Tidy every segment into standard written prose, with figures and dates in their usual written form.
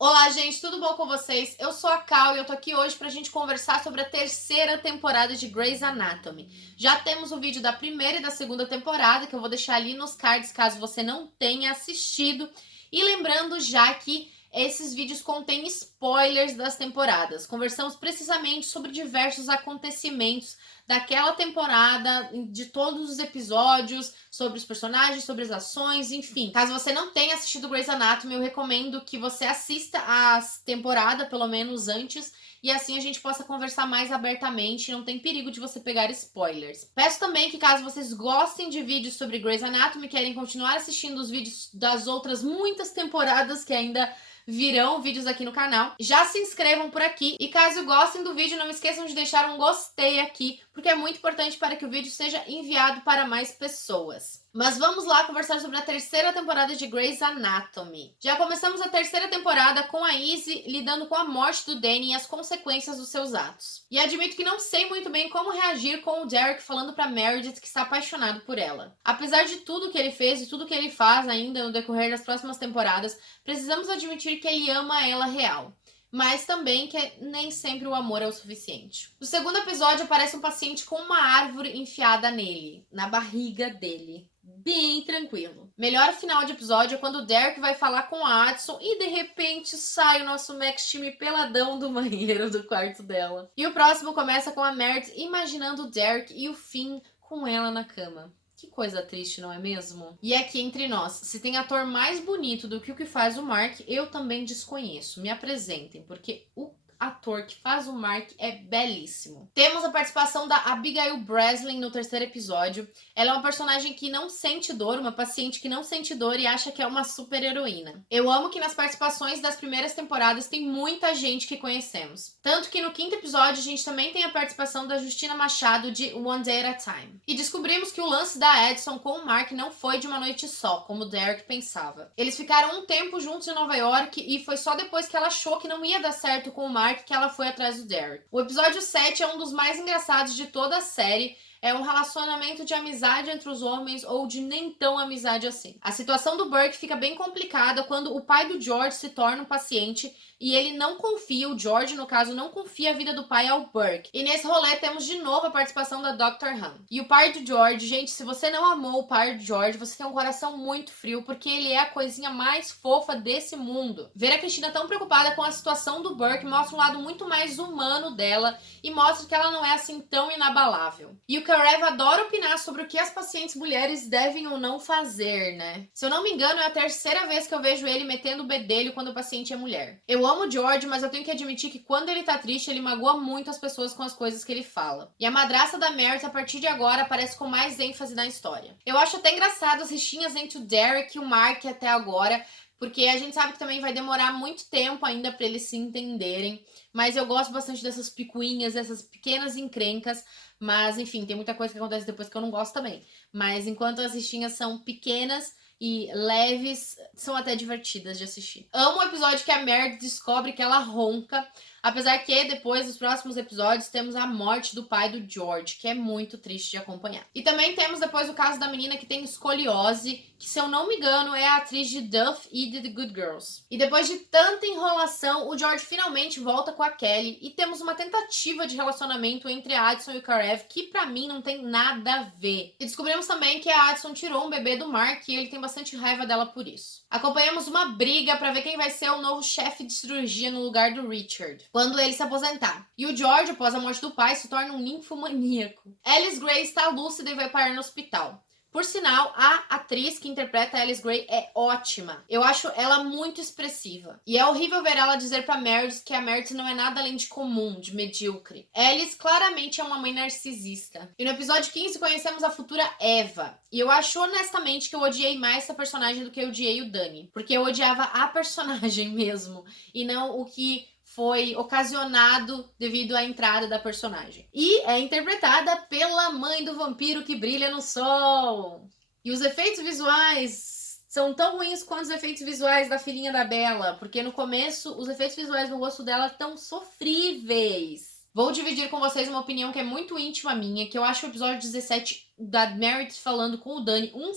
Olá, gente, tudo bom com vocês? Eu sou a Cal e eu tô aqui hoje pra gente conversar sobre a terceira temporada de Grey's Anatomy. Já temos o vídeo da primeira e da segunda temporada, que eu vou deixar ali nos cards caso você não tenha assistido. E lembrando já que esses vídeos contêm spoilers das temporadas. Conversamos precisamente sobre diversos acontecimentos daquela temporada, de todos os episódios, sobre os personagens, sobre as ações, enfim. Caso você não tenha assistido Grey's Anatomy, eu recomendo que você assista a temporada, pelo menos antes, e assim a gente possa conversar mais abertamente, não tem perigo de você pegar spoilers. Peço também que caso vocês gostem de vídeos sobre Grey's Anatomy, querem continuar assistindo os vídeos das outras muitas temporadas que ainda virão vídeos aqui no canal, já se inscrevam por aqui e caso gostem do vídeo, não esqueçam de deixar um gostei aqui, porque é muito importante para que o vídeo seja enviado para mais pessoas. Mas vamos lá conversar sobre a terceira temporada de Grey's Anatomy. Já começamos a terceira temporada com a Izzy lidando com a morte do Danny e as consequências dos seus atos. E admito que não sei muito bem como reagir com o Derek falando para Meredith que está apaixonado por ela. Apesar de tudo que ele fez e tudo que ele faz ainda no decorrer das próximas temporadas, precisamos admitir que ele ama ela real. Mas também que nem sempre o amor é o suficiente. No segundo episódio aparece um paciente com uma árvore enfiada nele, na barriga dele. Bem tranquilo. Melhor final de episódio é quando o Derek vai falar com a Addison e de repente sai o nosso Max time peladão do banheiro do quarto dela. E o próximo começa com a Meredith imaginando o Derek e o Finn com ela na cama. Que coisa triste, não é mesmo? E aqui entre nós, se tem ator mais bonito do que o que faz o Mark, eu também desconheço. Me apresentem, porque o ator que faz o Mark é belíssimo. Temos a participação da Abigail Breslin no terceiro episódio. Ela é uma personagem que não sente dor, uma paciente que não sente dor e acha que é uma super heroína. Eu amo que nas participações das primeiras temporadas tem muita gente que conhecemos. Tanto que no quinto episódio a gente também tem a participação da Justina Machado de One Day at a Time. E descobrimos que o lance da Addison com o Mark não foi de uma noite só, como o Derek pensava. Eles ficaram um tempo juntos em Nova York e foi só depois que ela achou que não ia dar certo com o Mark que ela foi atrás do Derek. O episódio 7 é um dos mais engraçados de toda a série. É um relacionamento de amizade entre os homens ou de nem tão amizade assim. A situação do Burke fica bem complicada quando o pai do George se torna um paciente e ele não confia, o George, no caso, não confia a vida do pai ao Burke. E nesse rolê temos de novo a participação da Dr. Han. E o pai do George, gente, se você não amou o pai do George, você tem um coração muito frio, porque ele é a coisinha mais fofa desse mundo. Ver a Cristina tão preocupada com a situação do Burke mostra um lado muito mais humano dela e mostra que ela não é assim tão inabalável. E o Karev adora opinar sobre o que as pacientes mulheres devem ou não fazer, né? Se eu não me engano, é a terceira vez que eu vejo ele metendo o bedelho quando o paciente é mulher. Eu amo o George, mas eu tenho que admitir que quando ele tá triste, ele magoa muito as pessoas com as coisas que ele fala. E a madrasta da Meredith, a partir de agora, aparece com mais ênfase na história. Eu acho até engraçado as rixinhas entre o Derek e o Mark até agora, porque a gente sabe que também vai demorar muito tempo ainda para eles se entenderem, mas eu gosto bastante dessas picuinhas, dessas pequenas encrencas, mas enfim, tem muita coisa que acontece depois que eu não gosto também. Mas enquanto as rixinhas são pequenas e leves, são até divertidas de assistir. Amo o episódio que a Meredith descobre que ela ronca, apesar que depois dos próximos episódios temos a morte do pai do George, que é muito triste de acompanhar. E também temos depois o caso da menina que tem escoliose, que se eu não me engano é a atriz de Duff e de The Good Girls. E depois de tanta enrolação, o George finalmente volta com a Kelly e temos uma tentativa de relacionamento entre a Addison e o Karev que pra mim não tem nada a ver. E descobrimos também que a Addison tirou um bebê do Mark e ele tem bastante raiva dela por isso. Acompanhamos uma briga pra ver quem vai ser o novo chefe de cirurgia no lugar do Richard, quando ele se aposentar. E o George, após a morte do pai, se torna um ninfomaníaco. Alice Gray está lúcida e vai parar no hospital. Por sinal, a atriz que interpreta a Alice Gray é ótima. Eu acho ela muito expressiva. E é horrível ver ela dizer pra Meredith que a Meredith não é nada além de comum, de medíocre. Alice claramente é uma mãe narcisista. E no episódio 15 conhecemos a futura Eva. E eu acho honestamente que eu odiei mais essa personagem do que eu odiei o Danny. Porque eu odiava a personagem mesmo. E não o que foi ocasionado devido à entrada da personagem. E é interpretada pela mãe do vampiro que brilha no sol. E os efeitos visuais são tão ruins quanto os efeitos visuais da filhinha da Bella, porque no começo os efeitos visuais no rosto dela estão sofríveis. Vou dividir com vocês uma opinião que é muito íntima minha, que eu acho o episódio 17 da Meredith falando com o Danny um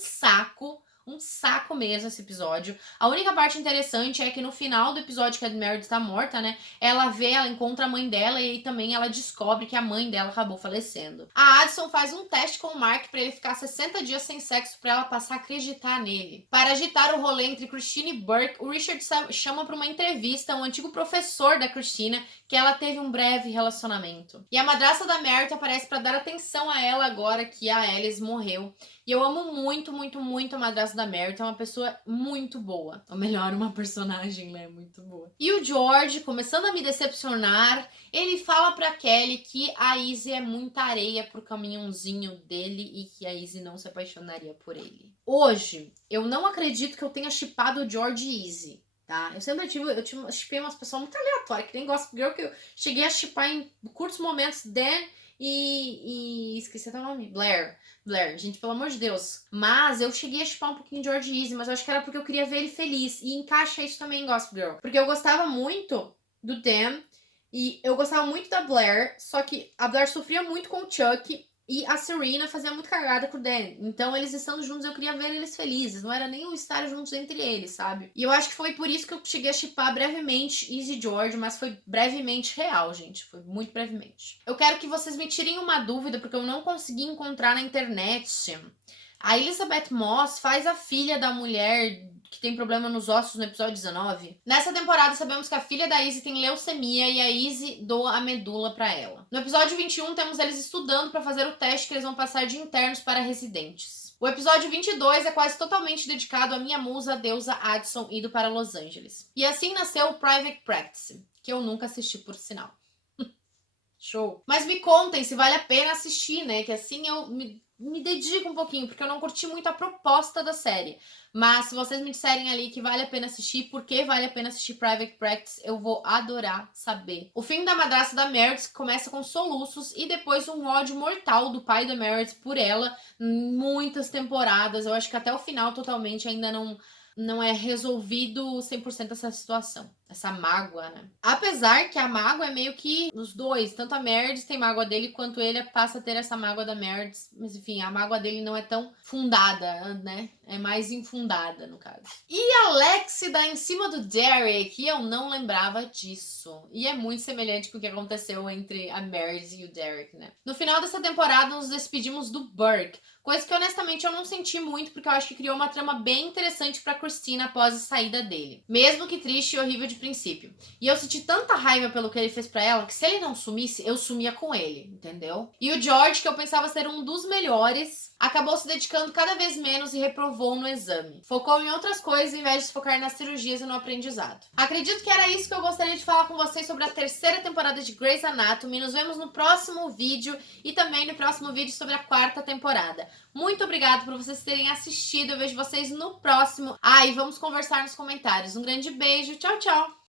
um saco mesmo esse episódio. A única parte interessante é que no final do episódio que a Meredith tá morta, né? Ela encontra a mãe dela e aí também ela descobre que a mãe dela acabou falecendo. A Addison faz um teste com o Mark pra ele ficar 60 dias sem sexo pra ela passar a acreditar nele. Para agitar o rolê entre Christina e Burke, o Richard chama pra uma entrevista um antigo professor da Christina que ela teve um breve relacionamento. E a madrasta da Meredith aparece pra dar atenção a ela agora que a Alice morreu. E eu amo muito, muito, muito a madrasta da Meredith. É uma pessoa muito boa. Ou melhor, uma personagem, né? Muito boa. E o George, começando a me decepcionar, ele fala pra Kelly que a Izzy é muita areia pro caminhõezinho dele e que a Izzy não se apaixonaria por ele. Hoje, eu não acredito que eu tenha shippado o George e Izzy. Tá? Eu sempre shippei umas pessoas muito aleatórias, que nem Gossip Girl, que eu cheguei a shippar em curtos momentos Dan e esqueci até o nome. Blair, gente, pelo amor de Deus. Mas eu cheguei a shippar um pouquinho de George e Izzy, mas eu acho que era porque eu queria ver ele feliz. E encaixa isso também em Gossip Girl. Porque eu gostava muito do Dan e eu gostava muito da Blair, só que a Blair sofria muito com o Chuck e a Serena fazia muito cagada com o Dan. Então, eles estando juntos, eu queria ver eles felizes. Não era nem o estar juntos entre eles, sabe? E eu acho que foi por isso que eu cheguei a shippar brevemente Izzy e George, mas foi brevemente real, gente. Foi muito brevemente. Eu quero que vocês me tirem uma dúvida, porque eu não consegui encontrar na internet. A Elizabeth Moss faz a filha da mulher que tem problema nos ossos no episódio 19. Nessa temporada, sabemos que a filha da Izzy tem leucemia e a Izzy doa a medula pra ela. No episódio 21, temos eles estudando pra fazer o teste que eles vão passar de internos para residentes. O episódio 22 é quase totalmente dedicado à minha musa, a deusa Addison, indo para Los Angeles. E assim nasceu o Private Practice, que eu nunca assisti, por sinal. Show. Mas me contem se vale a pena assistir, né? Que assim eu me dedico um pouquinho, porque eu não curti muito a proposta da série. Mas se vocês me disserem ali que vale a pena assistir, por que vale a pena assistir Private Practice, eu vou adorar saber. O fim da madrasta da Meredith começa com soluços e depois um ódio mortal do pai da Meredith por ela. Muitas temporadas, eu acho que até o final totalmente ainda não é resolvido 100% essa situação. Essa mágoa, né? Apesar que a mágoa é meio que os dois. Tanto a Meredith tem mágoa dele, quanto ele passa a ter essa mágoa da Meredith. Mas enfim, a mágoa dele não é tão fundada, né? É mais infundada, no caso. E a Lexi dá em cima do Derek. E eu não lembrava disso. E é muito semelhante com o que aconteceu entre a Meredith e o Derek, né? No final dessa temporada, nos despedimos do Burke. Coisa que honestamente eu não senti muito, porque eu acho que criou uma trama bem interessante pra Christina após a saída dele. Mesmo que triste e horrível de princípio. E eu senti tanta raiva pelo que ele fez pra ela, que se ele não sumisse, eu sumia com ele, entendeu? E o George, que eu pensava ser um dos melhores, acabou se dedicando cada vez menos e reprovou no exame. Focou em outras coisas em vez de se focar nas cirurgias e no aprendizado. Acredito que era isso que eu gostaria de falar com vocês sobre a terceira temporada de Grey's Anatomy. Nos vemos no próximo vídeo e também no próximo vídeo sobre a quarta temporada. Muito obrigada por vocês terem assistido. Eu vejo vocês no próximo. E vamos conversar nos comentários. Um grande beijo. Tchau, tchau.